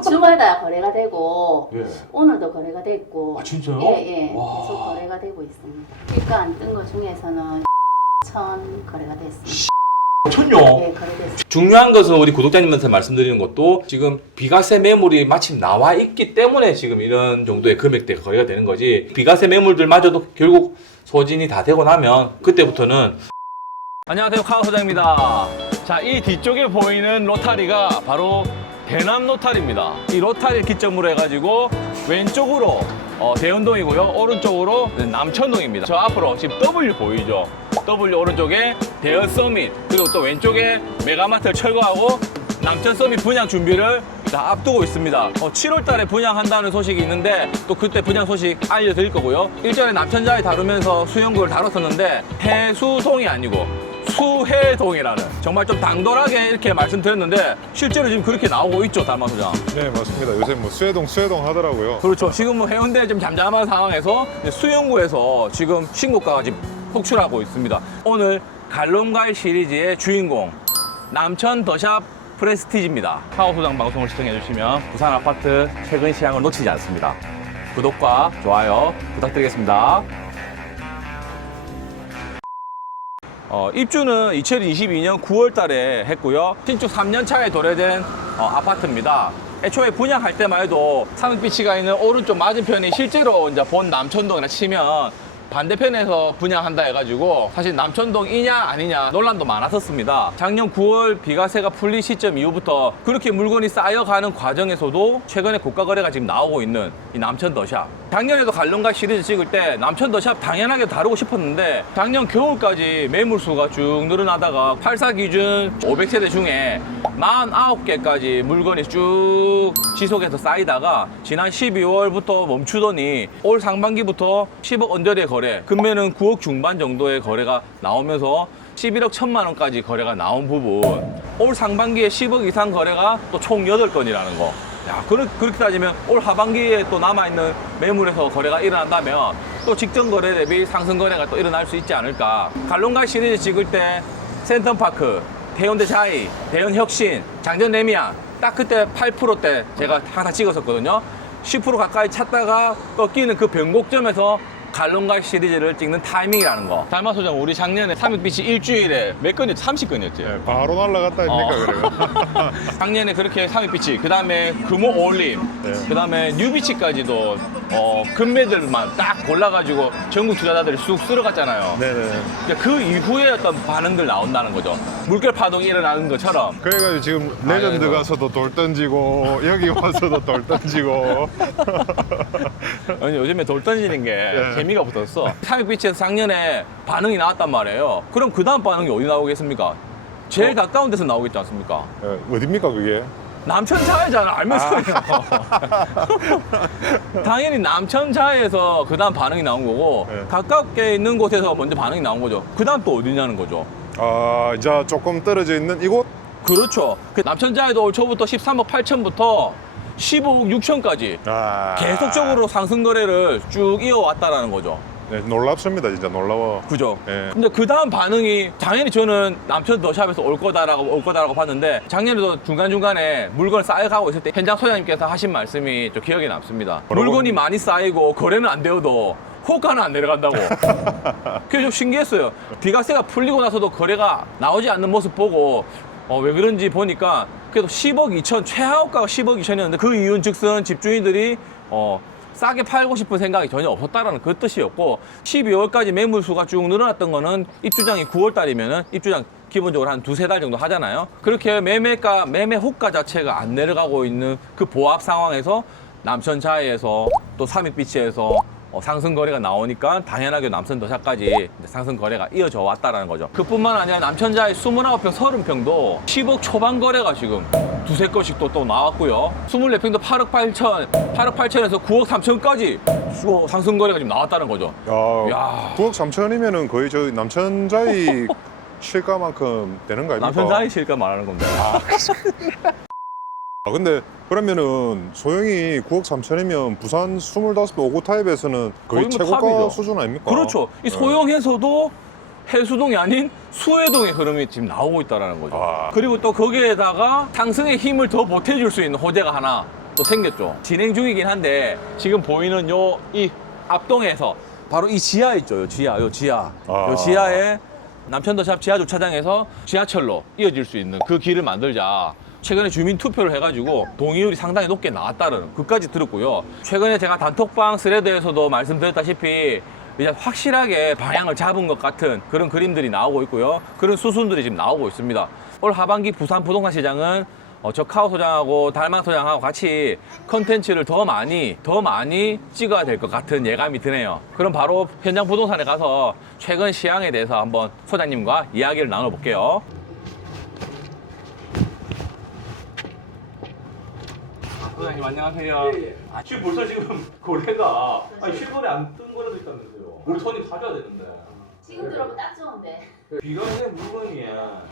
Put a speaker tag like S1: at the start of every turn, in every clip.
S1: 주마다 거래가 되고
S2: 예.
S1: 오늘도 거래가 됐고
S2: 아 진짜요?
S1: 예, 예.
S2: 와.
S1: 계속 거래가 되고 있습니다. 길가 안 뜬 거 중에서는 천 거래가 됐습니다.
S2: 천요.
S1: 예, 거래됐습니다.
S2: 중요한 것은 우리 구독자님한테 말씀드리는 것도 지금 비과세 매물이 마침 나와 있기 때문에 지금 이런 정도의 금액대가 거래가 되는 거지 비과세 매물들마저도 결국 소진이 다 되고 나면 그때부터는
S3: 안녕하세요 카우 소장입니다 자 이 뒤쪽에 보이는 로타리가 바로 대남 로타리입니다 이 로타리를 기점으로 해가지고 왼쪽으로 어, 대연동이고요 오른쪽으로 남천동입니다 저 앞으로 지금 W 보이죠 W 오른쪽에 대연 서밋 그리고 또 왼쪽에 메가마트를 철거하고 남천 서밋 분양 준비를 다 앞두고 있습니다. 어, 7월 달에 분양한다는 소식이 있는데 또 그때 분양 소식 알려드릴 거고요. 일전에 남천자에 다루면서 수영구를 다뤘었는데 해수동이 아니고 수해동이라는 정말 좀 당돌하게 이렇게 말씀드렸는데 실제로 지금 그렇게 나오고 있죠, 달마 소장.
S4: 네 맞습니다. 요새 뭐 수해동 수해동 하더라고요.
S3: 그렇죠. 지금 뭐 해운대 좀 잠잠한 상황에서 이제 수영구에서 지금 신고가가 지금 폭출하고 있습니다. 오늘 갈롬갈 시리즈의 주인공 남천 더샵 프레스티지입니다. 카오 소장 방송을 시청해 주시면 부산 아파트 최근 시향을 놓치지 않습니다. 구독과 좋아요 부탁드리겠습니다. 어, 입주는 2022년 9월 달에 했고요. 신축 3년 차에 도래된 어, 아파트입니다. 애초에 분양할 때만 해도 상빛이가 있는 오른쪽 맞은편이 실제로 이제 본 남천동이라 치면 반대편에서 분양한다 해가지고 사실 남천동 이냐 아니냐 논란도 많았었습니다. 작년 9월 비과세가 풀린 시점 이후부터 그렇게 물건이 쌓여가는 과정에서도 최근에 고가 거래가 지금 나오고 있는 이 남천 더샵. 작년에도 갈론가 시리즈 찍을 때 남천 더샵 당연하게 다루고 싶었는데 작년 겨울까지 매물수가 쭉 늘어나다가 84 기준 500세대 중에 49개까지 물건이 쭉 지속해서 쌓이다가 지난 12월부터 멈추더니 올 상반기부터 10억 언저리의 거래, 금매는 9억 중반 정도의 거래가 나오면서 11억 1천만 원까지 거래가 나온 부분 올 상반기에 10억 이상 거래가 또 총 8건이라는 거 야, 그렇, 그렇게 따지면 올 하반기에 또 남아있는 매물에서 거래가 일어난다면 또 직전 거래 대비 상승 거래가 또 일어날 수 있지 않을까. 갈론갈 시리즈 찍을 때 센텀파크, 대현대 자이, 대현 혁신, 장전 레미안 딱 그때 8%대 제가 하나 찍었었거든요. 10% 가까이 찼다가 꺾이는 그 변곡점에서 갈론갈 시리즈를 찍는 타이밍이라는 거. 달마 소장 우리 작년에 삼육빛이 일주일에 몇 건이었지? 30건이었지?
S4: 네, 바로 날라갔다
S3: 어.
S4: 입니까 그래요?
S3: 작년에 그렇게 삼익빛이 그 다음에 금호 올림
S4: 네.
S3: 그 다음에 뉴비치까지도 어, 금매들만 딱 골라가지고 전국 투자자들이 쑥 쓸어갔잖아요
S4: 네네.
S3: 그러니까 그 이후에 어떤 반응들 나온다는 거죠 물결 파동이 일어나는 것처럼
S4: 그래가지고 지금 레전드
S3: 아이고.
S4: 가서도 돌 던지고 여기 와서도 돌 던지고
S3: 아니, 요즘에 돌 던지는 게
S4: 네.
S3: 재미가 붙었어 삼익빛에서 작년에 반응이 나왔단 말이에요 그럼 그 다음 반응이 어디 나오겠습니까? 제일 가까운 데서 나오겠지 않습니까?
S4: 예, 어딥니까 그게?
S3: 남천자해잖아 알면서 당연히 남천자에서 그 다음 반응이 나온 거고
S4: 네.
S3: 가깝게 있는 곳에서 먼저 반응이 나온 거죠. 그 다음 또 어디냐는 거죠.
S4: 아 이제 조금 떨어져 있는 이곳?
S3: 그렇죠. 그 남천자에도 올 초부터 13억 8천부터 15억 6천까지
S4: 아.
S3: 계속적으로 상승 거래를 쭉 이어왔다라는 거죠
S4: 네, 놀랍습니다 진짜 놀라워.
S3: 그죠
S4: 예.
S3: 근데 그 다음 반응이 당연히 저는 남천 더샵에서 올 거다라고 올 거다라고 봤는데 작년에도 중간 중간에 물건 쌓여가고 있을 때 현장 소장님께서 하신 말씀이 좀 기억에 남습니다.
S4: 뭐라고?
S3: 물건이 많이 쌓이고 거래는 안 되어도 호가는 안 내려간다고. 그게 좀 신기했어요. 비과세가 풀리고 나서도 거래가 나오지 않는 모습 보고 어, 왜 그런지 보니까 그래도 10억 2천 최하호가가 10억 2천이었는데 그 이유는 즉슨 집주인들이 어, 싸게 팔고 싶은 생각이 전혀 없었다라는 그 뜻이었고 12월까지 매물수가 쭉 늘어났던 거는 입주장이 9월 달이면은 입주장 기본적으로 한 두세 달 정도 하잖아요. 그렇게 매매가 매매 호가 자체가 안 내려가고 있는 그 보합 상황에서 남천자에서 또 삼익비치에서 어, 상승 거래가 나오니까 당연하게 남천 더샵까지 상승 거래가 이어져 왔다라는 거죠. 그뿐만 아니라 남천자의 29평, 30평도 10억 초반 거래가 지금 두세 건씩 또, 또 나왔고요. 24평도 8억 8천, 8억 8천에서 9억 3천까지 상승 거래가 지금 나왔다는 거죠.
S4: 야,
S3: 야.
S4: 9억 3천이면은 거의 저 남천자이 실가만큼 되는 거 아닙니까?
S3: 남천자의 실가 말하는 건데.
S4: 아, 근데 그러면은 소형이 9억 3천이면 부산 25도 5고 타입에서는 거의
S3: 거의 뭐
S4: 최고가
S3: 탑이죠.
S4: 수준 아닙니까?
S3: 그렇죠. 이
S4: 네.
S3: 소형에서도 해수동이 아닌 수해동의 흐름이 지금 나오고 있다는 거죠.
S4: 아.
S3: 그리고 또 거기에다가 상승의 힘을 더 보태줄 수 있는 호재가 하나
S5: 또 생겼죠. 진행 중이긴 한데 지금 보이는 요 이 앞동에서 바로 이 지하 있죠. 요 지하, 요 지하,
S4: 아.
S5: 요 지하에 남천도샵 지하 주차장에서 지하철로 이어질 수 있는 그 길을 만들자. 최근에 주민 투표를 해가지고 동의율이 상당히 높게 나왔다는 그까지 들었고요. 최근에 제가 단톡방 스레드에서도 말씀드렸다시피 이제 확실하게 방향을 잡은 것 같은 그런 그림들이 나오고 있고요. 그런 수순들이 지금 나오고 있습니다. 올 하반기 부산 부동산 시장은 어, 저 카오 소장하고 달망 소장하고 같이 컨텐츠를 더 많이 더 많이 찍어야 될 것 같은 예감이 드네요. 그럼 바로 현장 부동산에 가서 최근 시황에 대해서 한번 소장님과 이야기를 나눠볼게요.
S3: 소장님 안녕하세요. 아, 지금 벌써 지금 거래가 아니 실거래 안 뜬 거라도 있다면서요. 우리 손님 사줘야 되는데.
S1: 지금 들어보면 딱 좋은데.
S3: 비건의 물건이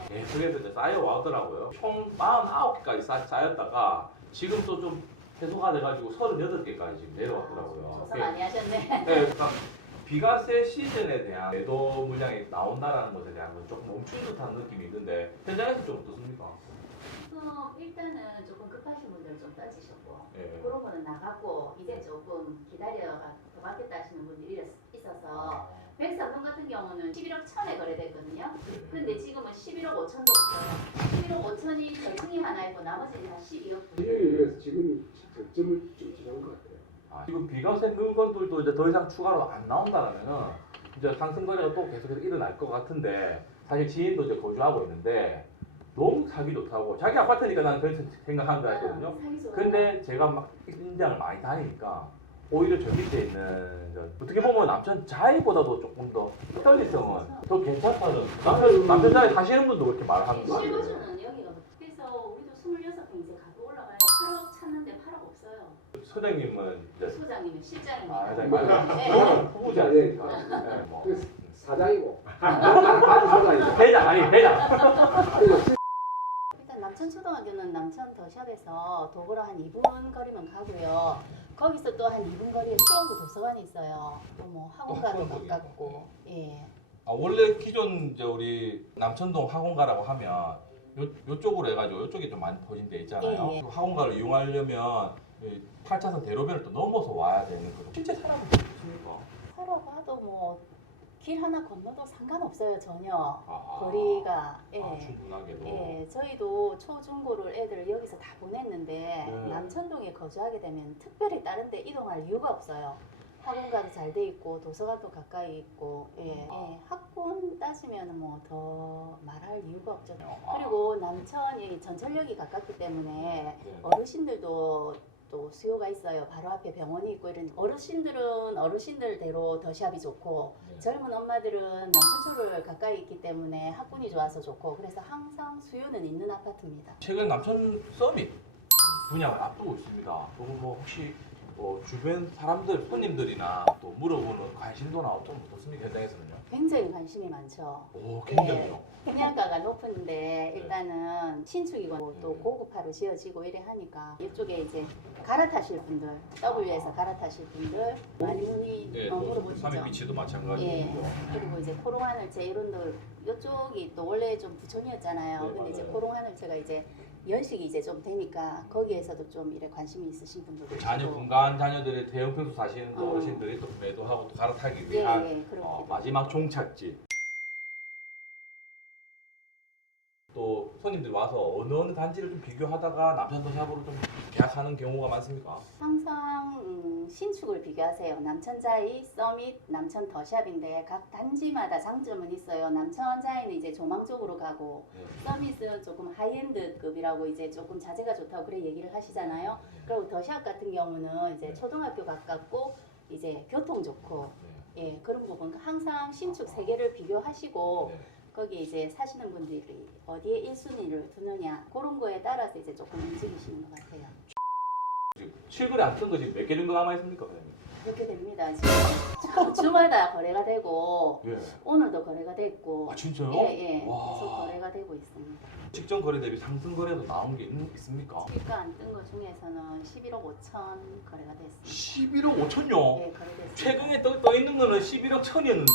S3: 계속해서 이제 쌓여왔더라고요. 총 49개까지 쌓, 쌓였다가 지금 또 좀 해소가 돼가지고 38개까지 지금 내려왔더라고요.
S1: 조사 많이 하셨네.
S3: 네, 그러니까 비과세 시즌에 대한 매도 물량이 나온다라는 것에 대한 건 조금 멈춘 듯한 느낌이 있는데 현장에서 좀 어떻습니까?
S1: 일단은 조금 급하신 분들 좀 따지셨고
S3: 예.
S1: 그런 거는 나갔고 이제 조금 기다려가 더 받겠다 하시는 분들이 있- 있어서 백사동 같은 경우는 11억 천에 거래됐거든요. 근데 지금은 11억 5천도 없어요. 11억 5천이 결승이 하나 있고 나머지는 다 12억 분들.
S6: 비율에서 지금 저점을 좀 지난 것 같아요.
S3: 아, 지금 비과세 물건들도 이제 더 이상 추가로 안 나온다라면은 이제 상승 거래가 또 계속해서 일어날 것 같은데 사실 지인도 이제 거주하고 있는데 너무 사기 좋다고 자기 아파트니까 나는 그렇게.
S1: 사기 좋아요.
S3: 근데 제가 막 임장을 많이 다니니까 오히려 저 밑에 있는 저 어떻게 보면 남천 자이보다도 조금 더 편리성은 더 괜찮다는 남편 남편 자이 사시는 분도 그렇게 말하는 거 같아요.
S1: 실거주는 여기가 그래서 우리도 26평 이제 가도 올라가요. 8억 찾는데 8억 없어요.
S3: 소장님은 이제
S1: 실장님은 실장입니다.
S3: 아, 네,
S1: 네.
S3: 네, 뭐.
S6: 그 사장이고.
S3: 대장 아니 대장.
S1: 남천초등학교는 남천 더샵에서 도보로 한 2분 거리면 가고요. 거기서 또 한 2분 거리에 수영구 도서관이 있어요. 또뭐 학원 가도
S3: 어, 수영구도
S1: 가깝고. 예.
S3: 아, 원래 기존 이제 우리 남천동 학원가라고 하면 요 요쪽으로 해가지고 요쪽이 좀 많이 포진돼 있잖아요.
S1: 예, 예.
S3: 그 학원가를 이용하려면 이 8차선 대로변을 또 넘어서 와야 되는 그런 실제 사람은?
S1: 하라고 하도 뭐 길 하나 건너도 상관없어요 전혀.
S3: 아,
S1: 거리가 예.
S3: 아, 충분하게도.
S1: 예, 저희도 초중고를 애들을 여기서 다 보냈는데
S3: 네.
S1: 남천동에 거주하게 되면 특별히 다른 데 이동할 이유가 없어요. 학원가도 잘 돼 있고 도서관도 가까이 있고 예, 예, 학군 따지면 뭐 더 말할 이유가 없죠.
S3: 아,
S1: 그리고 남천이 전철역이 가깝기 때문에
S3: 네.
S1: 어르신들도 또 수요가 있어요. 바로 앞에 병원이 있고 이런 어르신들은 어르신들대로 더샵이 좋고
S3: 네.
S1: 젊은 엄마들은 남천초를 가까이 있기 때문에 학군이 좋아서 좋고 그래서 항상 수요는 있는 아파트입니다.
S3: 최근 남천 서밋 분양을 앞두고 있습니다. 그럼 뭐 혹시 뭐 주변 사람들 손님들이나 또 물어보는 관심도나 어떤 어떻습니까 현장에서는요?
S1: 굉장히 관심이 많죠.
S3: 오 굉장히요.
S1: 분양가가 높은데 일단은 신축이고 또
S3: 네.
S1: 고급화로 지어지고 이래 하니까 이쪽에 이제 갈아타실 분들 W에서 갈아타실 분들 많이 문의
S3: 네,
S1: 어,
S3: 뭐
S1: 물어보시죠.
S3: 비치도 마찬가지고.
S1: 예. 그리고 이제 코롱하늘채 이런들 이쪽이 또 원래 좀 부촌이었잖아요.
S3: 네,
S1: 근데 이제
S3: 맞아요.
S1: 코롱하늘채가 이제 연식이 이제 좀 되니까 거기에서도 좀 이래 관심이 있으신 분들도
S3: 그 자녀. 분간 자녀들의 대형 평수 사시는 또
S1: 어.
S3: 어르신들이 또 매도하고 또 갈아타기
S1: 예,
S3: 위한
S1: 예, 그렇게
S3: 어. 마지막 종착지. 또 손님들이 와서 어느 어느 단지를 좀 비교하다가 남천도샵으로 좀 계약하는 경우가 많습니까?
S1: 항상 음, 신축을 비교하세요. 남천자이, 서밋, 남천 더샵인데 각 단지마다 장점은 있어요. 남천자이는 이제 조망 쪽으로 가고
S3: 네.
S1: 서밋은 조금 하이엔드급이라고 이제 조금 자재가 좋다고 그래 얘기를 하시잖아요. 그리고 더샵 같은 경우는 이제
S3: 네.
S1: 초등학교 가깝고 이제 교통 좋고
S3: 네.
S1: 예 그런 부분 항상 신축 세 개를 비교하시고
S3: 네.
S1: 거기 이제 사시는 분들이 어디에 1순위를 두느냐 그런 거에 따라서 이제 조금 움직이시는 것 같아요.
S3: 지금 실거래 안뜬거 지금 몇 개 정도 남아 있습니까, 사장님?
S1: 그렇게 됩니다. 지금 주- 주마다 거래가 되고
S3: 예.
S1: 오늘도 거래가 됐고
S3: 아 진짜요?
S1: 예, 예.
S3: 와.
S1: 계속 거래가 되고 있습니다.
S3: 직전 거래 대비 상승 거래도 나온 게 있, 있습니까?
S1: 실가 안 뜬 거 중에서는 11억 5천 거래가 됐습니다.
S3: 11억 5천요.
S1: 예, 거래됐습니다.
S3: 최근에 떠, 떠 있는 거는 11억 천이었는데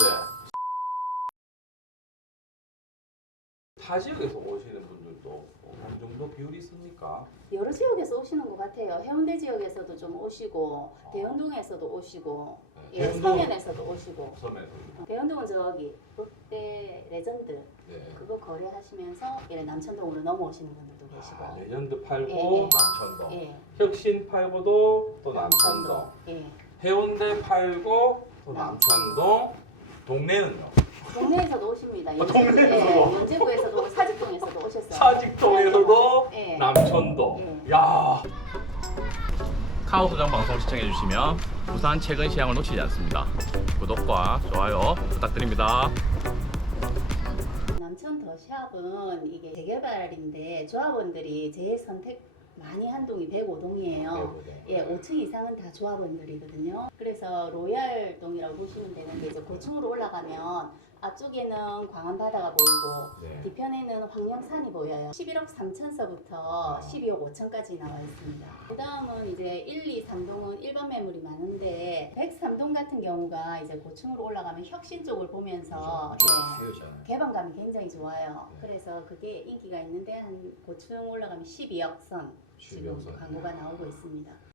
S3: 타 지역에서 오시는 분들도 어느 정도 비율이 있습니까?
S1: 여러 지역에서 오시는 것 같아요. 해운대 지역에서도 좀 오시고 대연동에서도 오시고 예,
S3: 대연동.
S1: 서면에서도 오시고
S3: 섬에서.
S1: 대연동은 저기 롯데 레전드
S3: 네.
S1: 그거 거래하시면서 예, 남천동으로 넘어오시는 분들도 계시고
S3: 아, 레전드 팔고
S1: 예, 예.
S3: 남천동.
S1: 예,
S3: 혁신 팔고도 또 남천동.
S1: 예.
S3: 해운대 팔고 또 남천동. 동네는요?
S1: 동네에서도 오십니다.
S3: 아, 동네에서도?
S1: 예, 연제구에서도 사직동에서도 오셨어요.
S3: 사직동에서도
S1: 예.
S3: 남천동.
S1: 예.
S3: 야.
S5: 카오 소장 방송 시청해 주시면 부산 최근 시향을 놓치지 않습니다. 구독과 좋아요 부탁드립니다.
S1: 남천 더샵은 이게 재개발인데 조합원들이 재선택 많이 한 동이 105동이에요. 예, 5층 이상은 다 조합원들이거든요. 그래서 로얄동이라고 보시면 되는데 이제 고층으로 올라가면 앞쪽에는 광안 바다가 보이고
S3: 네.
S1: 뒤편에는 황령산이 보여요. 11억 3천서부터 12억 5천까지 나와 있습니다. 그 다음은 이제 1, 2, 3동은 일반 매물이 많은데 103동 같은 경우가 이제 고층으로 올라가면 혁신 쪽을 보면서 예, 개방감이 굉장히 좋아요.
S3: 네.
S1: 그래서 그게 인기가 있는데 한 고층 올라가면 12억 선 지금
S3: 12억 선.
S1: 광고가 나오고 있습니다.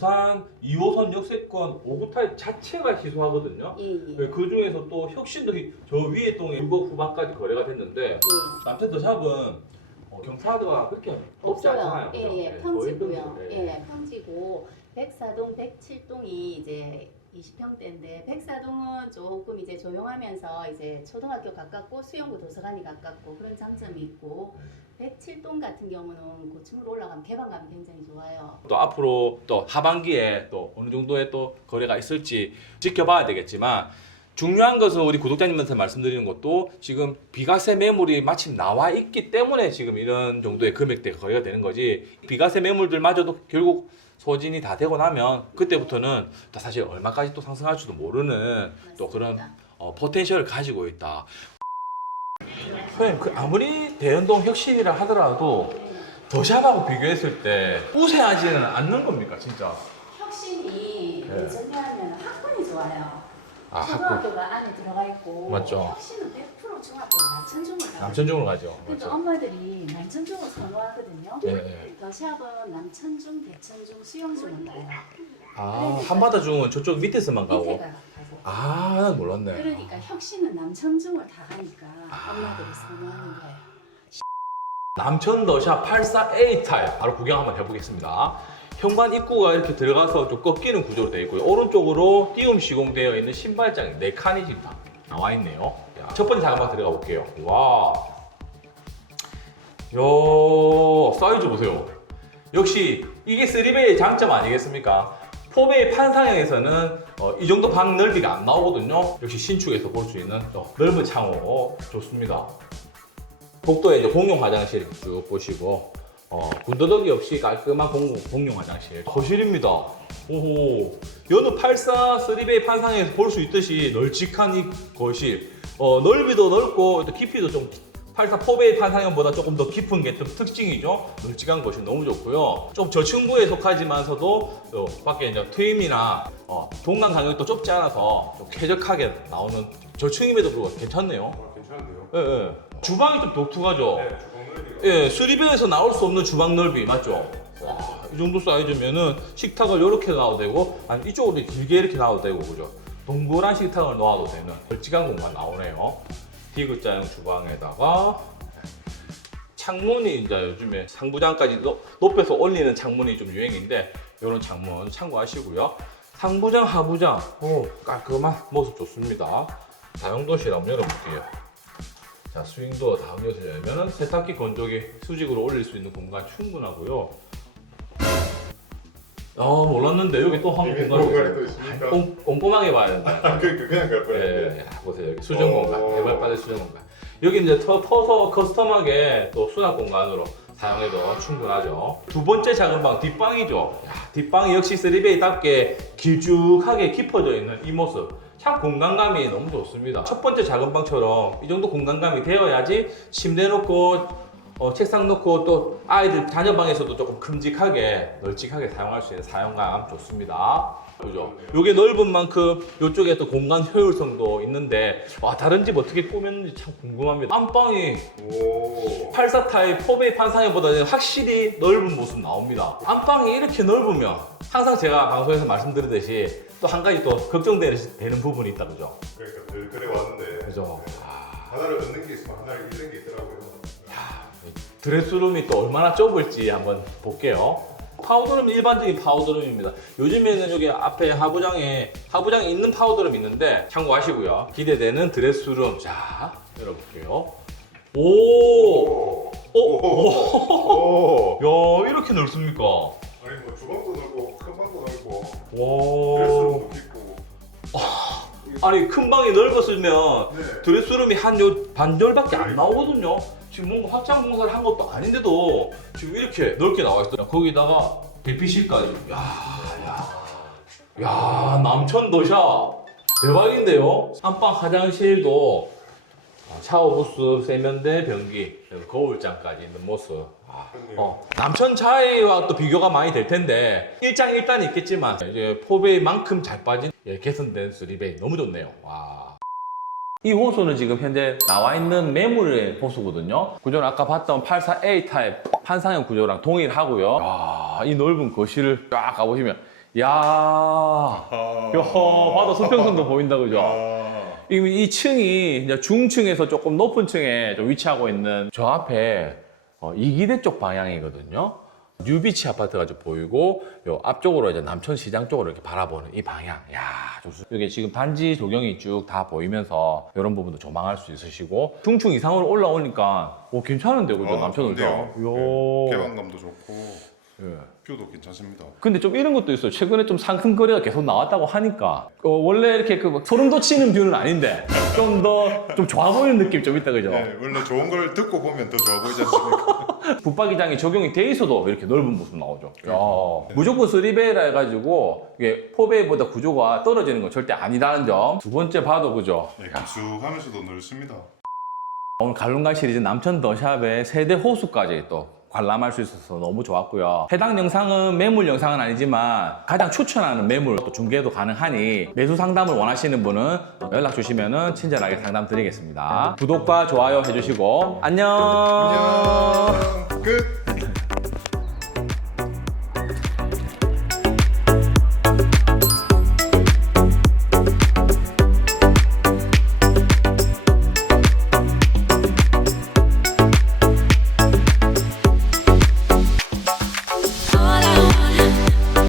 S3: 부산 2호선 역세권 5구 타입 자체가 희소하거든요.
S1: 예, 예.
S3: 네, 그 중에서 또 혁신도 희- 저 위에 동에 6억 후반까지 거래가 됐는데
S1: 예.
S3: 남편 더샵은 어, 경사도가 그렇게
S1: 없어요.
S3: 않잖아요.
S1: 예? 예,
S3: 네,
S1: 평지고요.
S3: 거의
S1: 예, 평지고 104동, 107동이 이제 20평대인데 104동은 조금 이제 조용하면서 이제 초등학교 가깝고 수영구 도서관이 가깝고 그런 장점이 있고 107동 같은 경우는 고층으로 올라가면 개방감이 굉장히 좋아요.
S3: 또 앞으로 또 하반기에 또 어느 정도의 또 거래가 있을지 지켜봐야 되겠지만 중요한 것은 우리 구독자님한테 말씀드리는 것도 지금 비과세 매물이 마침 나와 있기 때문에 지금 이런 정도의 금액대가 거래가 되는 거지 비과세 매물들마저도 결국 소진이 다 되고 나면 그때부터는 또 사실 얼마까지 또 상승할지도 모르는 또 그런. 어, 포텐셜을 가지고 있다. 선생님, 그 아무리 대연동 혁신이라 하더라도 더샵하고 비교했을 때 우세하지는 않는 겁니까, 진짜?
S1: 혁신이
S3: 네.
S1: 예전에 하면 학군이 좋아요.
S3: 아,
S1: 초등학교가 안에 들어가 있고
S3: 맞죠.
S1: 혁신은 100% 중학교 남천중을 가요.
S3: 남천중으로 가죠.
S1: 그러니까
S3: 맞죠?
S1: 엄마들이 남천중을 선호하거든요.
S3: 예, 예.
S1: 더샵은 남천중, 대천중, 수영중을 가요.
S3: 아, 한바다 중은 저쪽 밑에서만 가고.
S1: 밑에가 가고.
S3: 아, 난 몰랐네.
S1: 그러니까 혁신은 남천중을 다 가니까
S3: 아.
S1: 엄마들이 선호하는 거예요.
S3: 남천 더샵 84A 타입 바로 구경 한번 해보겠습니다. 현관 입구가 이렇게 들어가서 좀 꺾이는 구조로 되어 있고요. 오른쪽으로 띄움 시공되어 있는 신발장이 네 칸이 지금 다 나와 있네요. 자, 첫 번째 장만 들어가 볼게요. 와, 요 사이즈 보세요. 역시 이게 3배의 장점 아니겠습니까? 4배의 판상형에서는 어, 이 정도 방 넓이가 안 나오거든요. 역시 신축에서 볼 수 있는 어, 넓은 창호 좋습니다. 복도에 이제 공용 화장실 쭉 보시고 어, 군더더기 없이 깔끔한 공, 공용 화장실 거실입니다. 오호 여느 84 3베이 판상에서 볼 수 있듯이 널찍한 이 거실 어, 넓이도 넓고 또 깊이도 좀 84 4베이 판상형보다 조금 더 깊은 게 좀 특징이죠. 널찍한 것이 너무 좋고요. 좀 저층부에 속하지만서도 또 밖에 이제 트임이나 어, 동강 간격이 또 좁지 않아서 좀 쾌적하게 나오는 저층임에도 불구하고 괜찮네요.
S4: 괜찮은데요?
S3: 예, 예. 주방이 좀 독특하죠.
S4: 네, 주방 넓이가.
S3: 예, 수리비에서 나올 수 없는 주방 넓이 맞죠? 와, 이 정도 사이즈면은 식탁을 이렇게 놔도 되고, 아니 이쪽으로 길게 이렇게 놔도 되고, 그죠? 동그란 식탁을 놓아도 되는 걸찍한 공간 나오네요. 디귿자형 주방에다가 창문이 이제 요즘에 상부장까지 높- 높여서 올리는 창문이 좀 유행인데 이런 창문 참고하시고요. 상부장, 하부장, 오 깔끔한 모습 좋습니다. 다용도실 한번 열어볼게요. 자, 스윙도어 다음 요소 열면은 세탁기 건조기 수직으로 올릴 수 있는 공간 충분하고요. 아 몰랐는데 여기 또 한국 공간이
S4: 공간이 또
S3: 있어요.
S4: 있습니까?
S3: 꼼, 꼼꼼하게 봐야 된다.
S4: 아, 그, 그 그냥 갈 뻔했는데.
S3: 예, 보세요 여기 수정 공간,
S4: 어.
S3: 개발 빠질 수정 공간. 여기 이제 터, 터서 커스텀하게 또 수납 공간으로 사용해도 충분하죠. 두 번째 작은 방 뒷방이죠. 야, 뒷방이 역시 3베이답게 길쭉하게 깊어져 있는 이 모습. 참 공간감이 너무 좋습니다. 첫 번째 작은 방처럼 이 정도 공간감이 되어야지 침대 놓고 어, 책상 놓고 또 아이들 자녀 방에서도 조금 큼직하게 널찍하게 사용할 수 있는 사용감 좋습니다. 그죠? 요게 넓은 만큼 요쪽에 또 공간 효율성도 있는데 와 다른 집 어떻게 꾸몄는지 참 궁금합니다. 안방이
S4: 오.
S3: 84 타입 포베이 판상에보다는 확실히 넓은 모습 나옵니다. 안방이 이렇게 넓으면 항상 제가 방송에서 말씀드리듯이 또 한 가지 또 걱정되는 되는 부분이 있다 그죠?
S4: 그러니까 늘 그래 왔는데
S3: 그죠?
S4: 하나를 얻는 게 있으면 하나를 잃는 게 있더라고요.
S3: 드레스룸이 또 얼마나 좁을지 한번 볼게요. 파우더룸 일반적인 파우더룸입니다. 요즘에는 여기 앞에 하부장에 하부장에 있는 파우더룸 있는데 참고하시고요. 기대되는 드레스룸 자 열어볼게요. 오, 오, 오,
S4: 오.
S3: 야 이렇게 넓습니까?
S4: 아니 뭐 주방도 넓고 큰 방도 넓고
S3: 와,
S4: 드레스룸도 깊고.
S3: 아니 큰 방이 넓었으면
S4: 네.
S3: 드레스룸이 한 요 반절밖에 안 나오거든요. 지금 뭔가 확장 공사를 한 것도 아닌데도 지금 이렇게 넓게 나와 있어요. 거기다가 대피실까지. 야, 야, 야, 남천 도샵 대박인데요. 안방 화장실도 샤워 부스, 세면대, 변기, 거울장까지 있는 모습. 아, 어, 남천 차이와 또 비교가 많이 될 텐데 일장 일단이 있겠지만 이제 포베이만큼 잘 빠진 예, 개선된 쓰리베이 너무 좋네요. 와. 이 호수는 지금 현재 나와 있는 매물의 호수거든요. 구조는 아까 봤던 84A 타입 판상형 구조랑 동일하고요. 야, 이 넓은 거실을 쫙 가보시면, 야, 야, 바다 수평선도 보인다, 그죠? 이, 이 층이 이제 중층에서 조금 높은 층에 좀 위치하고 있는 저 앞에 어, 이기대 쪽 방향이거든요. 뉴비치 아파트가 좀 보이고 요 앞쪽으로 이제 남천 시장 쪽으로 이렇게 바라보는 이 방향. 야, 좋습니다. 이게 지금 단지 조경이 쭉 다 보이면서 이런 부분도 조망할 수 있으시고 중층 이상으로 올라오니까 오 괜찮은데요, 그죠?
S4: 아,
S3: 남천.
S4: 좋은데요?
S3: 요.
S4: 개방감도 좋고
S3: 예.
S4: 뷰도 괜찮습니다.
S3: 근데 좀 이런 것도 있어요. 최근에 좀 상승 거래가 계속 나왔다고 하니까 어, 원래 이렇게 그막 소름 돋치는 뷰는 아닌데 좀 더 좀 좋아 보이는 느낌 좀 있다 그죠?
S4: 네, 원래 좋은 걸 듣고 보면 더 좋아 보이지 않습니까?
S3: 붙박이장이 적용이 돼 있어도 이렇게 넓은 모습 나오죠. 야, 무조건 3베이라 해가지고 이게 4베이보다 구조가 떨어지는 건 절대 아니라는 점. 두 번째 봐도 그죠.
S4: 네, 깊숙하면서도 넓습니다.
S3: 오늘 갈론갈 시리즈 남천 더샵의 세대 호수까지 또 관람할 수 있어서 너무 좋았고요. 해당 영상은 매물 영상은 아니지만 가장 추천하는 매물 또 중개도 가능하니 매수 상담을 원하시는 분은 연락 주시면 친절하게 상담 드리겠습니다. 구독과 좋아요 해주시고 안녕.
S4: 안녕. 끝.